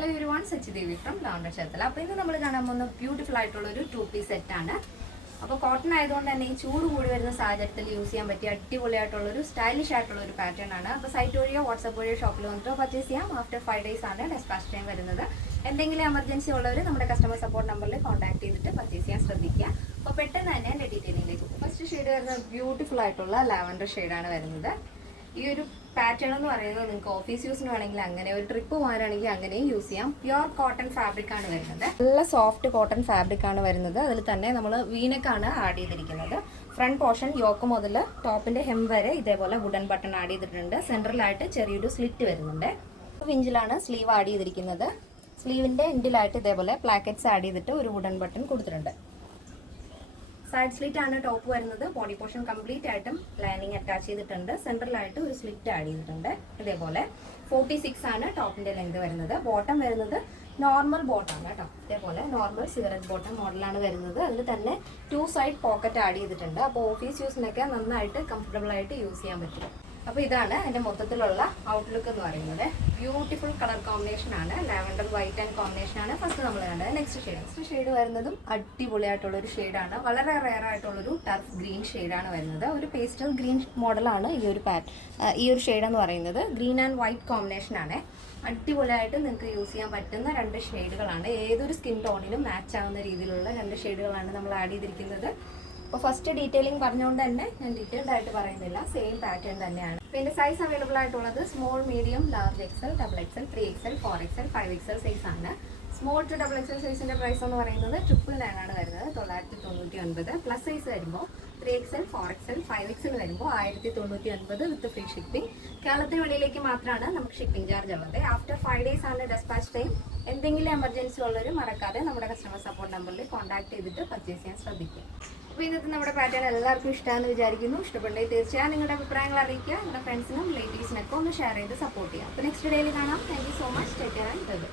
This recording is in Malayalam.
Hello everyone, Sachidevi from Laundry Chatala. അപ്പോൾ ഇന്ന് നമ്മൾ കാണാൻ പോകുന്ന ബ്യൂട്ടിഫുൾ ആയിട്ടുള്ള ഒരു 2-piece സെറ്റ് ആണ്. അപ്പോൾ കോട്ടൺ ആയതുകൊണ്ട് തന്നെ ഈ ചൂട് കൂടി വരുന്ന സാഹചര്യത്തിൽ യൂസ് ചെയ്യാൻ പറ്റിയ അടിപൊളിയായിട്ടുള്ള ഒരു സ്റ്റൈലിഷ് ആയിട്ടുള്ള ഒരു പാറ്റേൺ ആണ്. അപ്പോൾ സൈറ്റ് വഴിയോ വാട്സ്ആപ്പ് വഴിയോ ഷോപ്പിൽ വന്നിട്ടോ പർച്ചേസ് ചെയ്യാം. ആഫ്റ്റർ 5 days ആണ് ഡെസ്പാച്ച് ടൈം വരുന്നത്. എന്തെങ്കിലും എമർജൻസി ഉള്ളവർ നമ്മുടെ കസ്റ്റമർ സപ്പോർട്ട് നമ്പറിൽ കോൺടാക്ട് ചെയ്തിട്ട് പർച്ചേസ് ചെയ്യാൻ ശ്രദ്ധിക്കുക. അപ്പോൾ പെട്ടെന്ന് തന്നെ എൻ്റെ ഡീറ്റെയിലിംഗിലേക്ക് പോകും. ഫസ്റ്റ് ഷെയ്ഡ് വരുന്നത് ബ്യൂട്ടിഫുൾ ആയിട്ടുള്ള ലാവൻഡർ ഷെയ്ഡാണ് വരുന്നത്. ഈ ഒരു പാറ്റേൺ എന്ന് പറയുന്നത് നിങ്ങൾക്ക് ഓഫീസ് യൂസിന് വേണമെങ്കിൽ അങ്ങനെ ഒരു ട്രിപ്പ് പോകാനാണെങ്കിൽ അങ്ങനെയും യൂസ് ചെയ്യാം. പ്യുർ കോട്ടൺ ഫാബ്രിക് ആണ് വരുന്നത്. നല്ല സോഫ്റ്റ് കോട്ടൺ ഫാബ്രിക് ആണ് വരുന്നത്. അതിൽ തന്നെ നമ്മൾ വീനക്കാണ് ആഡ് ചെയ്തിരിക്കുന്നത്. ഫ്രണ്ട് പോർഷൻ യോക്ക് മുതൽ ടോപ്പിന്റെ ഹെം വരെ ഇതേപോലെ വുഡൻ ബട്ടൺ ആഡ് ചെയ്തിട്ടുണ്ട്. സെൻട്രലായിട്ട് ചെറിയൊരു സ്ലിറ്റ് വരുന്നുണ്ട്. ഇഞ്ചിലാണ് സ്ലീവ് ആഡ് ചെയ്തിരിക്കുന്നത്. സ്ലീവിന്റെ എൻഡിലായിട്ട് ഇതേപോലെ പ്ലാക്കറ്റ്സ് ആഡ് ചെയ്തിട്ട് ഒരു വുഡൻ ബട്ടൺ കൊടുത്തിട്ടുണ്ട്. സൈഡ് സ്ലിറ്റ് ആണ് ടോപ്പ് വരുന്നത്. ബോഡി പോർഷൻ കംപ്ലീറ്റ് ആയിട്ടും ലൈനിങ് അറ്റാച്ച് ചെയ്തിട്ടുണ്ട്. സെൻട്രലായിട്ട് ഒരു സ്ലിറ്റ് ആഡ് ചെയ്തിട്ടുണ്ട്. ഇതേപോലെ 46 ആണ് ടോപ്പിന്റെ ലെങ്ത് വരുന്നത്. ബോട്ടം വരുന്നത് നോർമൽ ബോട്ടം കേട്ടോ. ഇതേപോലെ നോർമൽ സിഗരറ്റ് ബോട്ടം മോഡലാണ് വരുന്നത്. അതിൽ തന്നെ 2 സൈഡ് പോക്കറ്റ് ആഡ് ചെയ്തിട്ടുണ്ട്. അപ്പോൾ ഓഫീസ് യൂസിനൊക്കെ നന്നായിട്ട് കംഫർട്ടബിൾ ആയിട്ട് യൂസ് ചെയ്യാൻ പറ്റും. അപ്പോൾ ഇതാണ് എൻ്റെ മൊത്തത്തിലുള്ള ഔട്ട്ലുക്ക് എന്ന് പറയുന്നത്. ബ്യൂട്ടിഫുൾ കളർ കോമ്പിനേഷൻ ആണ്. ലാവൻഡർ വൈറ്റ് ആൻഡ് കോമ്പിനേഷൻ ആണ് ഫസ്റ്റ് നമ്മൾ കണ്ടത്. നെക്സ്റ്റ് ഷെയ്ഡ് വരുന്നതും അടിപൊളിയായിട്ടുള്ള ഒരു ഷെയ്ഡാണ്. വളരെ റെയർ ആയിട്ടുള്ളൊരു ടർഫ് ഗ്രീൻ ഷെയ്ഡാണ് വരുന്നത്. ഒരു പേസ്റ്റൽ ഗ്രീൻ മോഡലാണ് ഈ ഒരു ഷെയ്ഡ് എന്ന് പറയുന്നത്. ഗ്രീൻ ആൻഡ് വൈറ്റ് കോമ്പിനേഷൻ ആണ്. അടിപൊളിയായിട്ട് നിങ്ങൾക്ക് യൂസ് ചെയ്യാൻ പറ്റുന്ന 2 ഷെയ്ഡുകളാണ്. ഏതൊരു സ്കിൻ ടോണിലും മാച്ച് ആവുന്ന രീതിയിലുള്ള 2 ഷെയ്ഡുകളാണ് നമ്മൾ ആഡ് ചെയ്തിരിക്കുന്നത്. അപ്പോൾ ഫസ്റ്റ് ഡീറ്റെയിലിംഗ് പറഞ്ഞുകൊണ്ട് തന്നെ ഞാൻ ഡീറ്റെയിൽഡ് ആയിട്ട് പറയുന്നില്ല, സെയിം പാറ്റേൺ തന്നെയാണ്. പിന്നെ സൈസ് അവൈലബിൾ ആയിട്ടുള്ളത് small, medium, large XL, double XL, 3XL, 4XL, 5XL size ആണ്. സ്മോൾ ടു ഡബിൾ എക്സൽ സൈസിന്റെ പ്രൈസ് എന്ന് പറയുന്നത് 999 ആണ് വരുന്നത്, 999. പ്ലസ് സൈസ് വരുമ്പോൾ 3XL, 4XL, 5XL വരുമ്പോൾ 1099 വിത്ത് ഫ്രീ ഷിപ്പിംഗ്. കേരളത്തിന് വെളിയിലേക്ക് മാത്രമാണ് നമുക്ക് ഷിപ്പിംഗ് ചാർജ് ഉള്ളത്. ആഫ്റ്റർ 5 days ആണ് ഡെസ്പാച്ച് ടൈം. എന്തെങ്കിലും എമർജൻസി ഉള്ളവർ മറക്കാതെ നമ്മുടെ കസ്റ്റമർ സപ്പോർട്ട് നമ്പറിൽ കോൺടാക്ട് ചെയ്തിട്ട് പർച്ചേസ് ചെയ്യാൻ ശ്രദ്ധിക്കുക. അപ്പോൾ ഇന്നത്തെ നമ്മുടെ പാറ്റേൺ എല്ലാവർക്കും ഇഷ്ടമാണെന്ന് വിചാരിക്കുന്നു. ഇഷ്ടപ്പെട്ടെങ്കിൽ തീർച്ചയായും നിങ്ങളുടെ അഭിപ്രായങ്ങൾ അറിയിക്കുക. നിങ്ങളുടെ ഫ്രണ്ട്സിനും റിലേറ്റീവ്സിനൊക്കെ ഒന്ന് ഷെയർ ചെയ്ത് സപ്പോർട്ട് ചെയ്യുക. അപ്പോൾ നെക്സ്റ്റ് ഡേയിൽ കാണാം. Thank you so much. Take care and by.